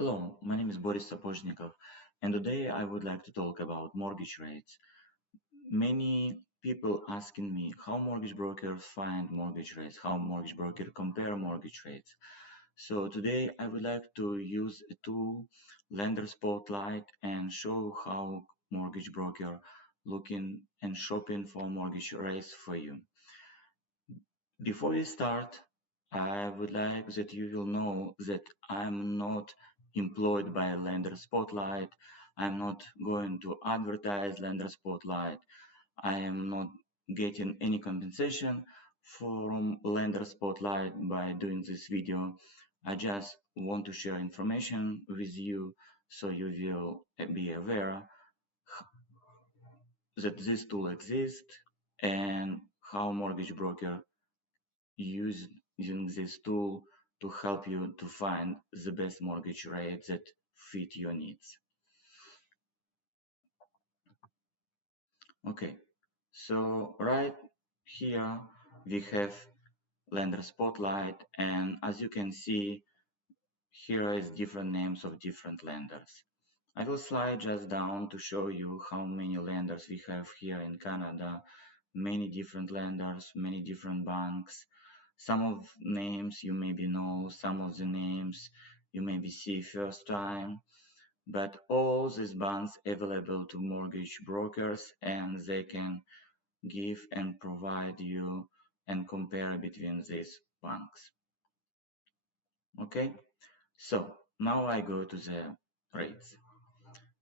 Hello, my name is Boris Sapochnikov, and today I would like to talk about mortgage rates. Many people asking me how mortgage brokers find mortgage rates, how mortgage broker compare mortgage rates. So today I would like to use a tool, Lender Spotlight, and show how mortgage broker looking and shopping for mortgage rates for you. Before we start, I would like that you will know that I'm not employed by Lender Spotlight. I'm not going to advertise Lender Spotlight. I am not getting any compensation from Lender Spotlight by doing this video. I just want to share information with you so you will be aware that this tool exists and how mortgage broker using this tool to help you to find the best mortgage rate that fit your needs. Okay, so right here we have Lender Spotlight, and as you can see, here is different names of different lenders. I will slide just down to show you how many lenders we have here in Canada. Many different lenders, many different banks. Some of names you maybe know, some of the names you maybe see first time, but all these banks available to mortgage brokers, and they can give and provide you and compare between these banks. Okay, so now I go to the rates.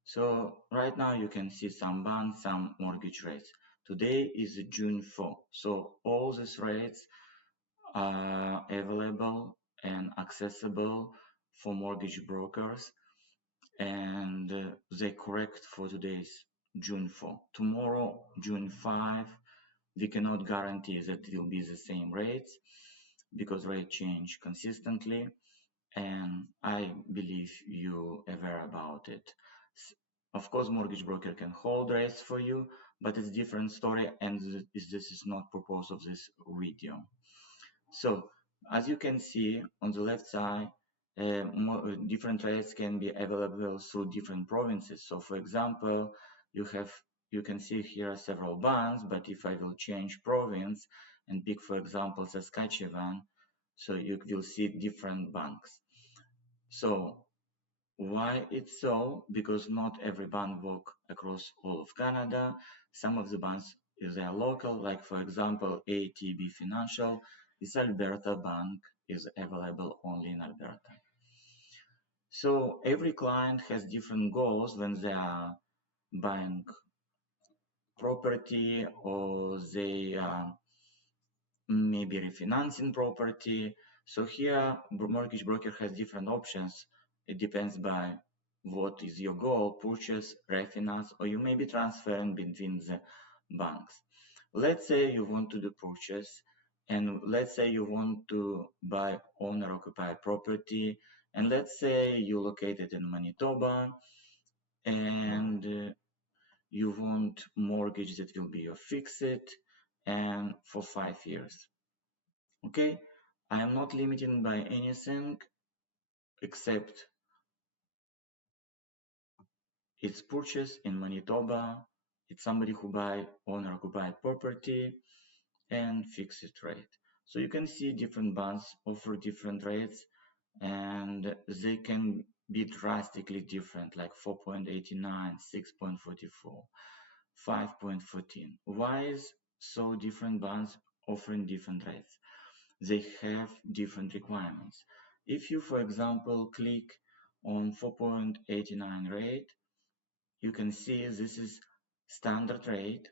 So right now you can see some banks, some mortgage rates. Today is June 4, so all these rates are available and accessible for mortgage brokers, and they correct for today's June 4. Tomorrow, June 5, we cannot guarantee that it will be the same rates because rates change consistently, and I believe you aware about it. Of course, mortgage broker can hold rates for you, but it's different story, and this is not purpose of this video. So as you can see on the left side, different rates can be available through different provinces. So for example, you can see here several bands, but if I will change province and pick, for example, Saskatchewan, so you will see different banks. So why it's so? Because not every bank work across all of Canada. Some of the banks they are local, like for example, ATB Financial is Alberta bank, is available only in Alberta. So every client has different goals when they are buying property, or they are maybe refinancing property. So here mortgage broker has different options. It depends by what is your goal, purchase, refinance, or you may be transferring between the banks. Let's say you want to do purchase, and let's say you want to buy owner occupied property, and let's say you're located in Manitoba, and you want mortgage that will be your fixed and for 5 years. Okay, I am not limited by anything except it's purchase in Manitoba, it's somebody who buy owner occupied property and fixed rate. So you can see different banks offer different rates, and they can be drastically different, like 4.89, 6.44, 5.14. Why is so different banks offering different rates? They have different requirements. If you, for example, click on 4.89 rate, you can see this is standard rate,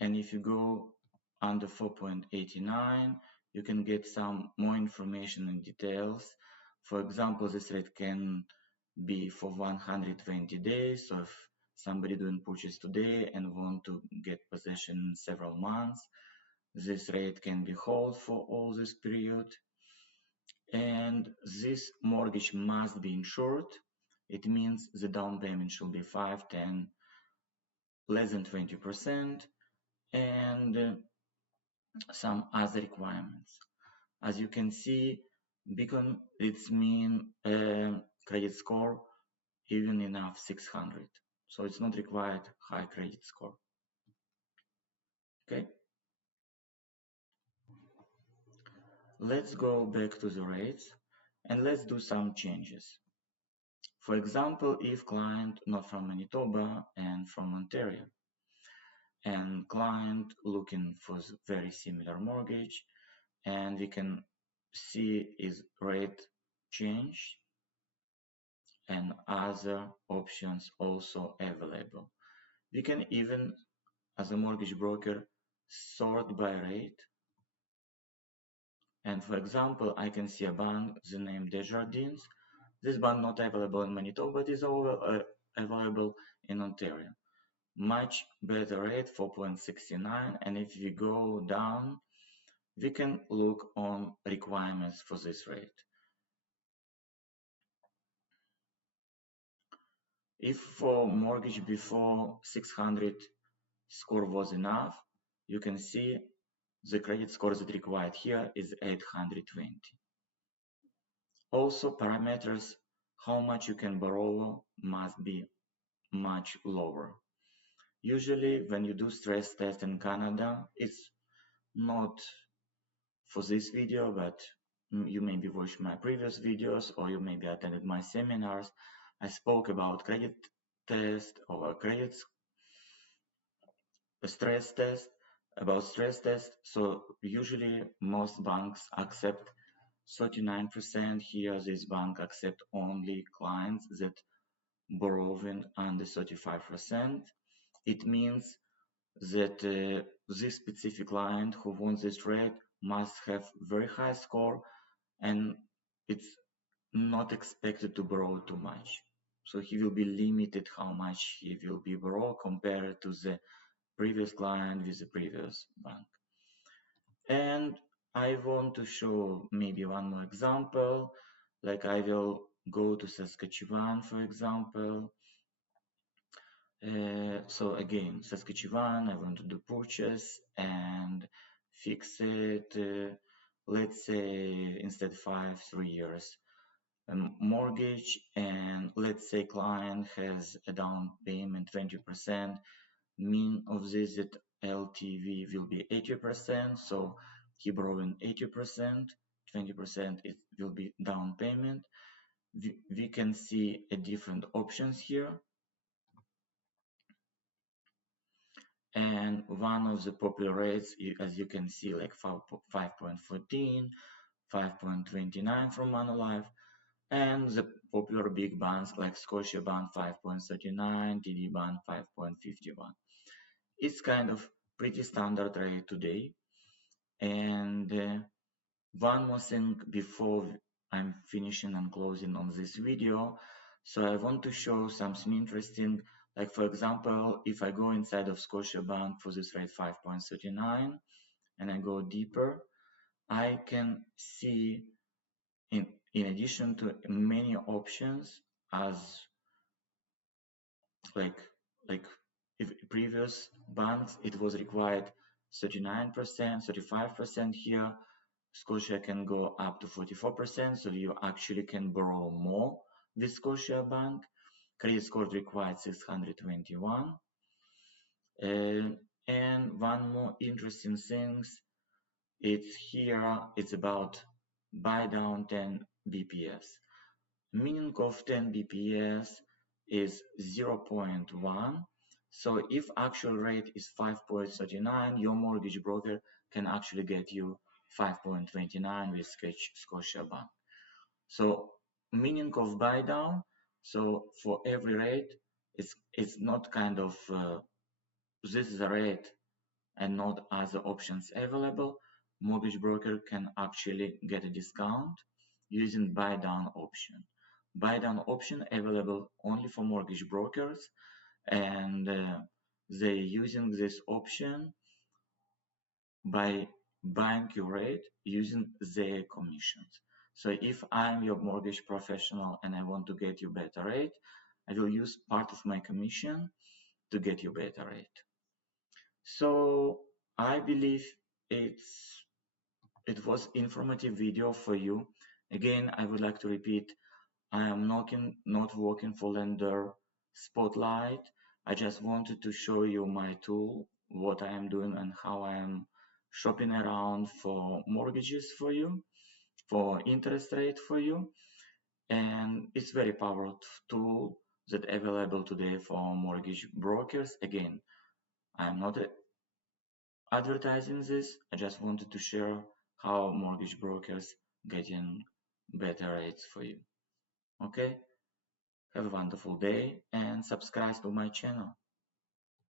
and if you go under 4.89, you can get some more information and details. For example, this rate can be for 120 days, so if somebody doing purchase today and want to get possession in several months, this rate can be held for all this period. And this mortgage must be insured. It means the down payment should be 5, 10, less than 20%, and some other requirements. As you can see, Beacon, it's mean credit score even enough 600. So it's not required high credit score. Okay. Let's go back to the rates and let's do some changes. For example, if client not from Manitoba and from Ontario, and client looking for very similar mortgage, and we can see is rate change and other options also available. We can even, as a mortgage broker, sort by rate. And for example, I can see a bank, the name Desjardins. This bank not available in Manitoba, but is available in Ontario. Much better rate, 4.69. And if we go down, we can look on requirements for this rate. If for mortgage before 600 score was enough, you can see the credit score that required here is 820. Also, parameters, how much you can borrow must be much lower. Usually, when you do stress test in Canada, it's not for this video, but you maybe watched my previous videos or you maybe attended my seminars. I spoke about credit test or credit stress test, about stress test. So usually most banks accept 39%. Here this bank accept only clients that borrowing under 35%. It means that this specific client who wants this rate must have very high score and it's not expected to borrow too much. So he will be limited how much he will be borrow compared to the previous client with the previous bank. And I want to show maybe one more example, like I will go to Saskatchewan, for example. So again, Saskatchewan, I want to do purchase and fix it, let's say instead 3 years. Mortgage, and let's say client has a down payment 20%, mean of this that LTV will be 80%, so he borrowing 80%, 20% it will be down payment. We can see a different options here. And one of the popular rates, as you can see, like 5.14, 5.29 from Manulife, and the popular big banks like Scotiabank 5.39, TD Bank 5.51. It's kind of pretty standard rate today. And one more thing before I'm finishing and closing on this video. So I want to show something interesting. Like for example, if I go inside of Scotiabank for this rate 5.39 and I go deeper, I can see in addition to many options as like if previous banks it was required 39%, 35% here. Scotia can go up to 44%, so you actually can borrow more with Scotiabank. Credit score required 621. And one more interesting things, it's here, it's about buy down 10 BPS. Meaning of 10 BPS is 0.1. So if actual rate is 5.39, your mortgage broker can actually get you 5.29 with Scotiabank. So meaning of buy down, so for every rate, it's not kind of this is a rate and not other options available. Mortgage broker can actually get a discount using buy down option. Buy down option available only for mortgage brokers, and they're using this option by buying your rate using their commissions. So if I'm your mortgage professional and I want to get you better rate, I will use part of my commission to get you better rate. So I believe it was informative video for you. Again, I would like to repeat, I am not working for Lender Spotlight. I just wanted to show you my tool, what I am doing and how I am shopping around for mortgages for you, for interest rate for you. And it's very powerful tool that available today for mortgage brokers. Again, I'm not advertising this. I just wanted to share how mortgage brokers getting better rates for you. Okay? Have a wonderful day and subscribe to my channel.